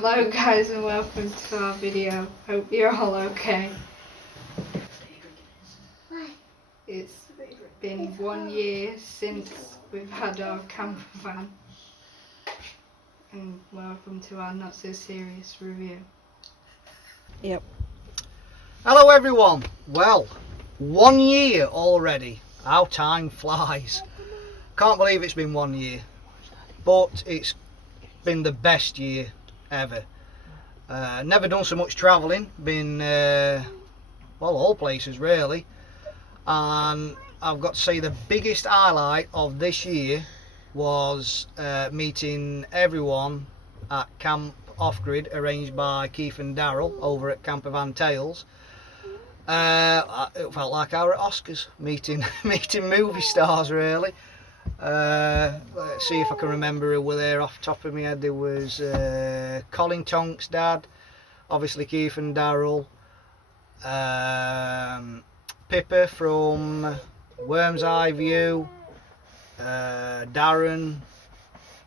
Hello guys and welcome to our video. Hope you're all okay. It's been 1 year since we've had our camper van. And welcome to our not so serious review. Yep. Hello everyone. Well, 1 year already. How time flies. Can't believe it's been 1 year. But it's been the best year ever. Never done so much travelling. Been, well, all places really. And I've got to say the biggest highlight of this year was meeting everyone at Camp Off-Grid, arranged by Keith and Daryl over at Campervan Tales. It felt like I were at Oscars, meeting movie stars really. Let's see if I can remember who were there off the top of my head. There was Colin Tonk's dad, obviously Keith and Daryl, Pippa from Worm's Eye View, Darren,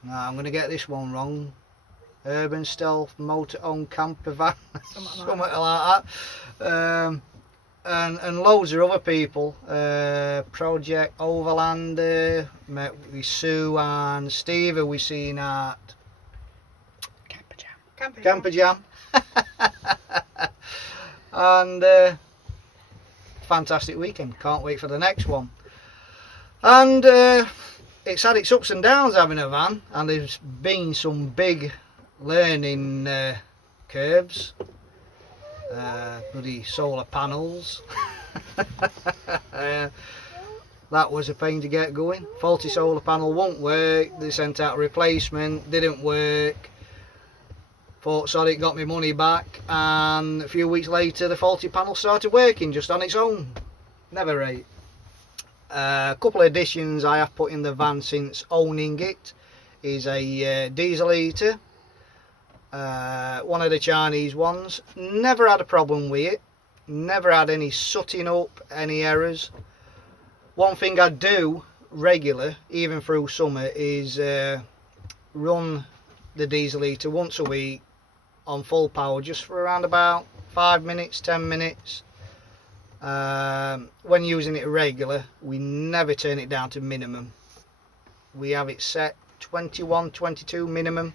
I'm going to get this one wrong, Urban Stealth Motorhome Campervan, something like that. And loads of other people. Project Overlander, met with Sue and Steve, who we seen at Camper Jam. And fantastic weekend, can't wait for the next one. And it's had its ups and downs having a van, and there's been some big learning curves. Bloody solar panels. That was a pain to get going. Faulty solar panel won't work. They sent out a replacement, didn't work. Thought sorry, got my money back, and a few weeks later the faulty panel started working just on its own. Never right. A couple of additions I have put in the van since owning it is a diesel heater. One of the Chinese ones. Never had a problem with it. Never had any sooting up, any errors. One thing I do regular, even through summer, is run the diesel heater once a week on full power, just for around about 5 minutes, 10 minutes. When using it regular, we never turn it down to minimum. We have it set 21, 22 minimum.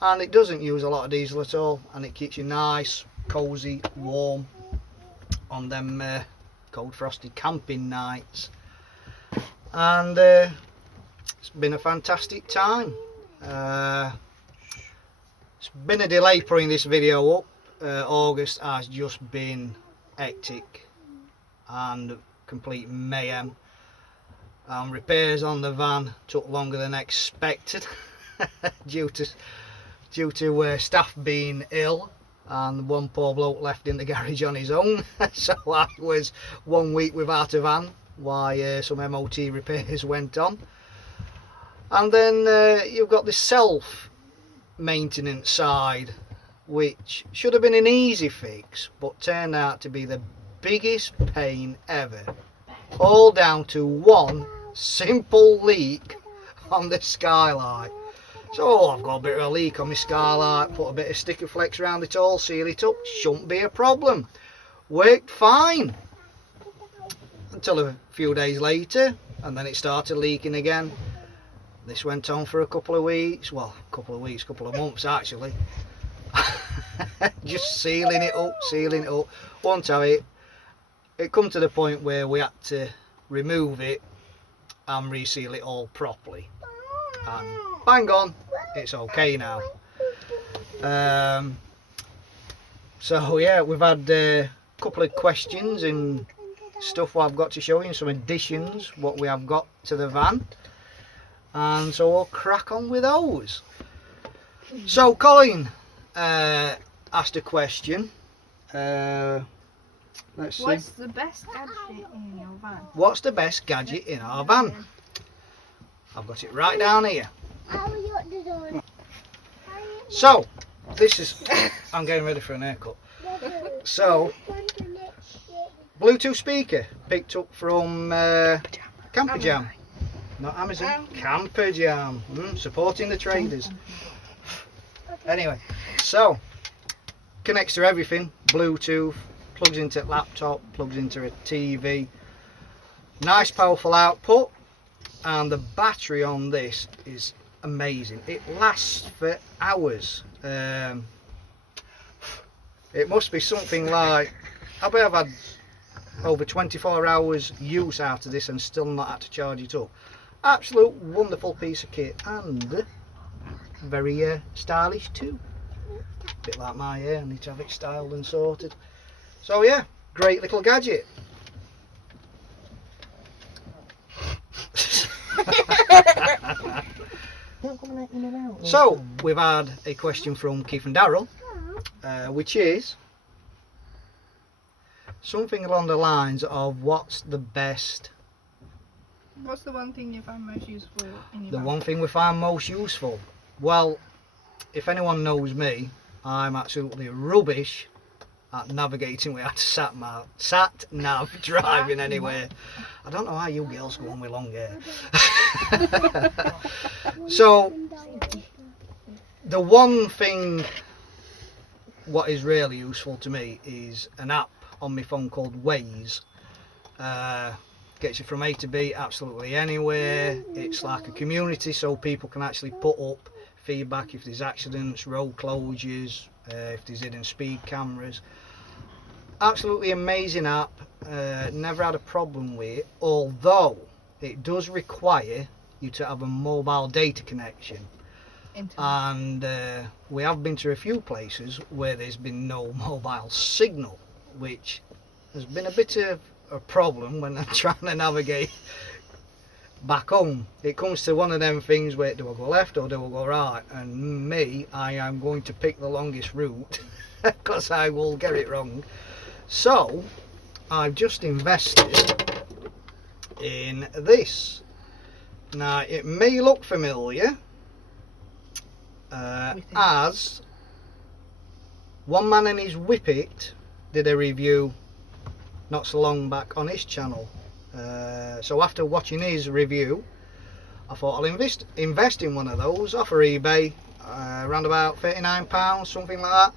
And it doesn't use a lot of diesel at all, and it keeps you nice, cosy, warm on them cold frosted camping nights. And it's been a fantastic time. It's been a delay putting this video up. August has just been hectic and complete mayhem. Repairs on the van took longer than expected due to staff being ill, and one poor bloke left in the garage on his own. So I was 1 week without a van while some MOT repairs went on. And then you've got the self maintenance side, which should have been an easy fix but turned out to be the biggest pain ever, all down to one simple leak on the skylight. So I've got a bit of a leak on my skylight, put a bit of sticker flex around it all, seal it up, shouldn't be a problem. Worked fine until a few days later, and then it started leaking again. This went on for a couple of weeks, well, couple of months actually. Just sealing it up. One time it come to the point where we had to remove it and reseal it all properly. And bang on, it's okay now. So yeah, we've had a couple of questions and stuff what I've got to show you, some additions what we have got to the van, and so we'll crack on with those. So Colin asked a question. Let's see. What's the best gadget in your van? What's the best gadget in our van? I've got it right down here. So, this is, I'm getting ready for an haircut. So, Bluetooth speaker picked up from Camper Jam. Not Amazon, Camper Jam. Supporting the traders. Anyway, so connects to everything, Bluetooth, plugs into laptop, plugs into a TV. Nice powerful output, and the battery on this is amazing. It lasts for hours. It must be something like, I bet I've had over 24 hours use out of this and still not had to charge it up. Absolute wonderful piece of kit, and very stylish too. Bit like my hair, I need to have it styled and sorted. So yeah, great little gadget. So we've had a question from Keith and Darryl, which is something along the lines of, what's the best, What's the one thing you find most useful in your the van? one thing we find most useful? Well, if anyone knows me, I'm absolutely rubbish at navigating without sat nav driving anywhere. I don't know how you girls go on with long hair. So the one thing what is really useful to me is an app on my phone called Waze. Gets you from A to B absolutely anywhere. It's like a community, so people can actually put up feedback if there's accidents, road closures, if there's hidden speed cameras. Absolutely amazing app. Never had a problem with it, although it does require you to have a mobile data connection. And we have been to a few places where there's been no mobile signal, which has been a bit of a problem when I'm trying to navigate back home. It comes to one of them things where, do I go left or do I go right? And me, I am going to pick the longest route because I will get it wrong. So I've just invested in this. Now it may look familiar, as One Man and His Whippet did a review not so long back on his channel. So after watching his review, I thought I'll invest in one of those off of eBay, around about £39, something like that.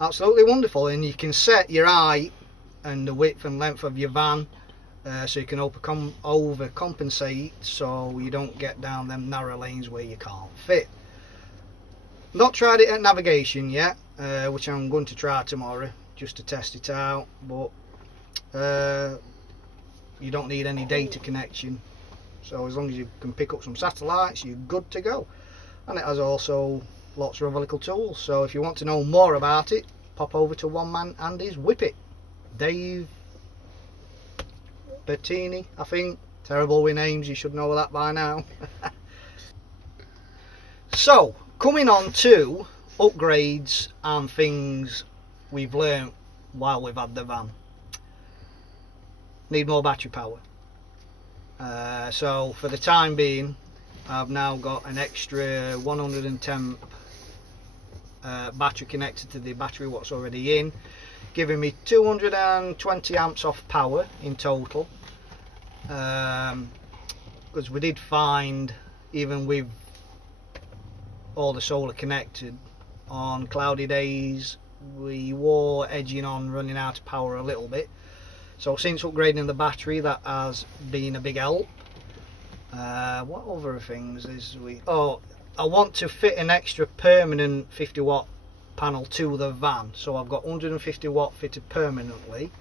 Absolutely wonderful, and you can set your height and the width and length of your van, so you can overcompensate so you don't get down them narrow lanes where you can't fit. Not tried it at navigation yet, which I'm going to try tomorrow just to test it out, but you don't need any data connection, so as long as you can pick up some satellites, you're good to go. And it has also lots of other little tools, so if you want to know more about it, pop over to One Man and His Whippet. Dave Bettini, I think. Terrible with names, you should know that by now. So coming on to upgrades and things we've learnt while we've had the van. Need more battery power. So for the time being, I've now got an extra 110 battery connected to the battery what's already in, giving me 220 amps off power in total. Because we did find, even with all the solar connected, on cloudy days we were edging on running out of power a little bit. So since upgrading the battery, that has been a big help. What other things is I want to fit an extra permanent 50 watt panel to the van, so I've got 150 watt fitted permanently.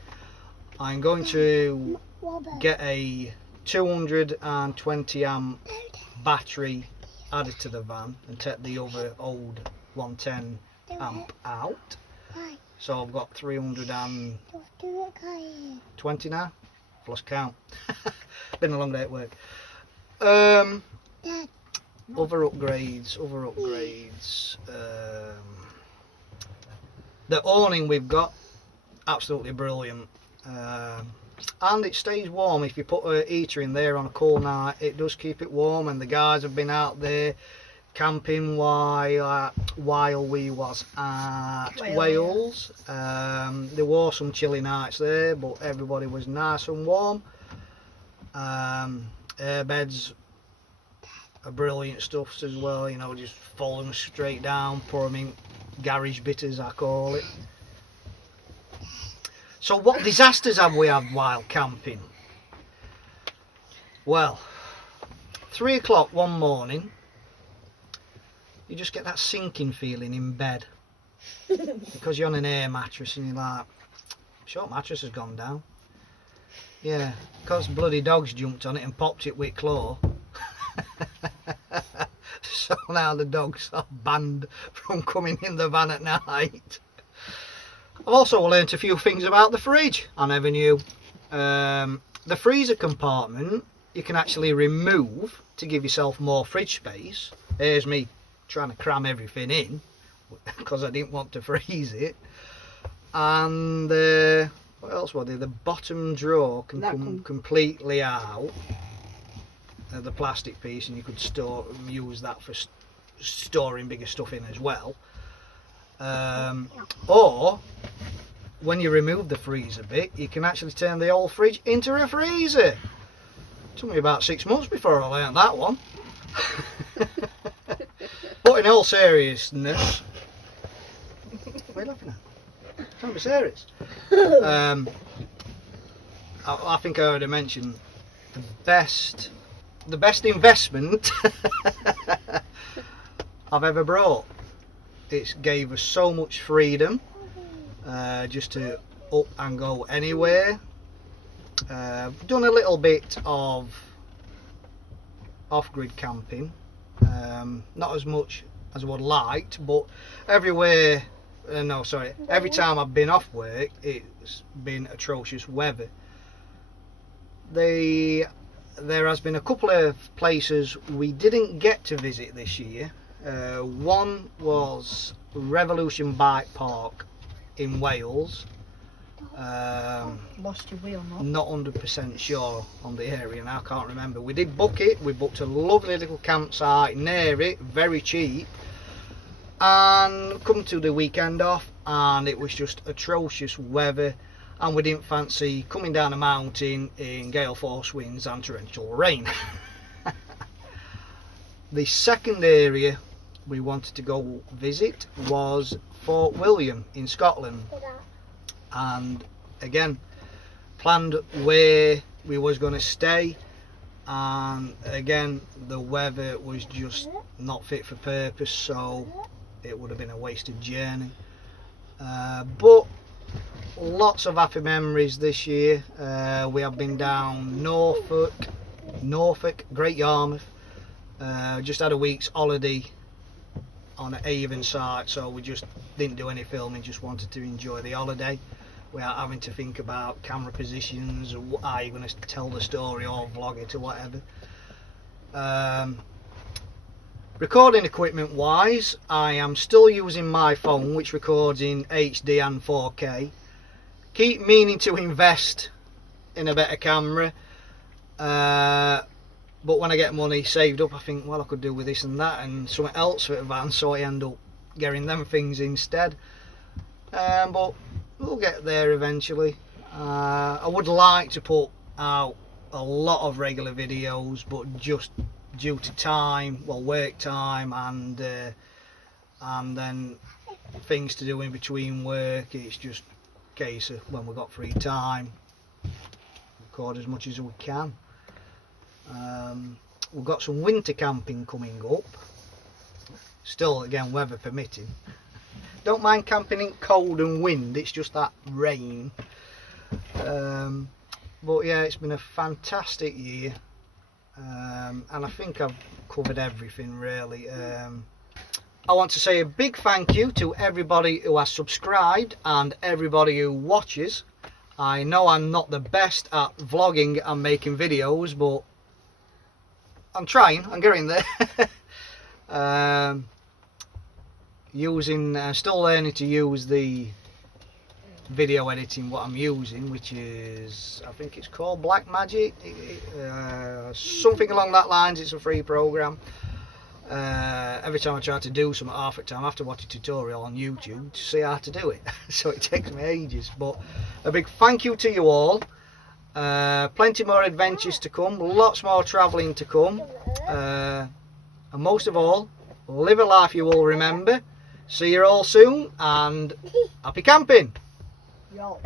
I'm going to get a 220 amp battery added to the van and take the other old 110 amp out. So I've got 320 now. I've lost count. Been a long day at work. Other upgrades. The awning we've got, absolutely brilliant. And it stays warm. If you put a heater in there on a cold night, it does keep it warm. And the guys have been out there camping while we was at Wales. There were some chilly nights there, but everybody was nice and warm. Airbeds are brilliant stuffs as well, you know, just fold them straight down, pour them in garage bitters, I call it. So what disasters have we had while camping? Well, 3 o'clock one morning, you just get that sinking feeling in bed because you're on an air mattress and you're like, sure, mattress has gone down. Yeah, because bloody dogs jumped on it and popped it with claw. So now the dogs are banned from coming in the van at night. I've also learnt a few things about the fridge I never knew. The freezer compartment you can actually remove to give yourself more fridge space. Here's me trying to cram everything in because I didn't want to freeze it. And what else was there? The bottom drawer can come completely out, the plastic piece, and you could use that for storing bigger stuff in as well. Or when you remove the freezer bit, you can actually turn the old fridge into a freezer. Took me about 6 months before I learned that one. But in all seriousness, what are you laughing at? Trying to be serious. I think I already mentioned the best investment I've ever brought. It gave us so much freedom, just to up and go anywhere. Done a little bit of off-grid camping, not as much as I would liked, but every time I've been off work, it's been atrocious weather. There has been a couple of places we didn't get to visit this year. One was Revolution Bike Park in Wales. Lost your wheel, no? Not 100% sure on the area, and I can't remember. We did book it. We booked a lovely little campsite near it, very cheap, and come to the weekend off and it was just atrocious weather, and we didn't fancy coming down a mountain in gale force winds and torrential rain. The second area we wanted to go visit was Fort William in Scotland, and again planned where we was going to stay, and again the weather was just not fit for purpose, so it would have been a wasted journey. But lots of happy memories this year. We have been down Norfolk, Great Yarmouth, just had a week's holiday on an Avon site, so we just didn't do any filming, just wanted to enjoy the holiday without having to think about camera positions or how you're going to tell the story or vlog it or whatever. Recording equipment wise, I am still using my phone, which records in HD and 4K. Keep meaning to invest in a better camera, but when I get money saved up, I think, well, I could do with this and that and something else for the van, so I end up getting them things instead. But we'll get there eventually. I would like to put out a lot of regular videos, but just due to time, well, work time, and then things to do in between work, it's just a case of when we've got free time, record as much as we can. We've got some winter camping coming up, still again weather permitting. Don't mind camping in cold and wind, it's just that rain. But yeah, it's been a fantastic year, and I think I've covered everything really. I want to say a big thank you to everybody who has subscribed and everybody who watches. I know I'm not the best at vlogging and making videos, but I'm trying, I'm getting there. Still learning to use the video editing what I'm using, which is, I think it's called Blackmagic, something along that lines. It's a free program. Every time I try to do something half the time, I have to watch a tutorial on YouTube to see how to do it. So it takes me ages, but a big thank you to you all. Plenty more adventures to come, lots more travelling to come. and most of all, live a life you will remember. See you all soon, and happy camping. Yo.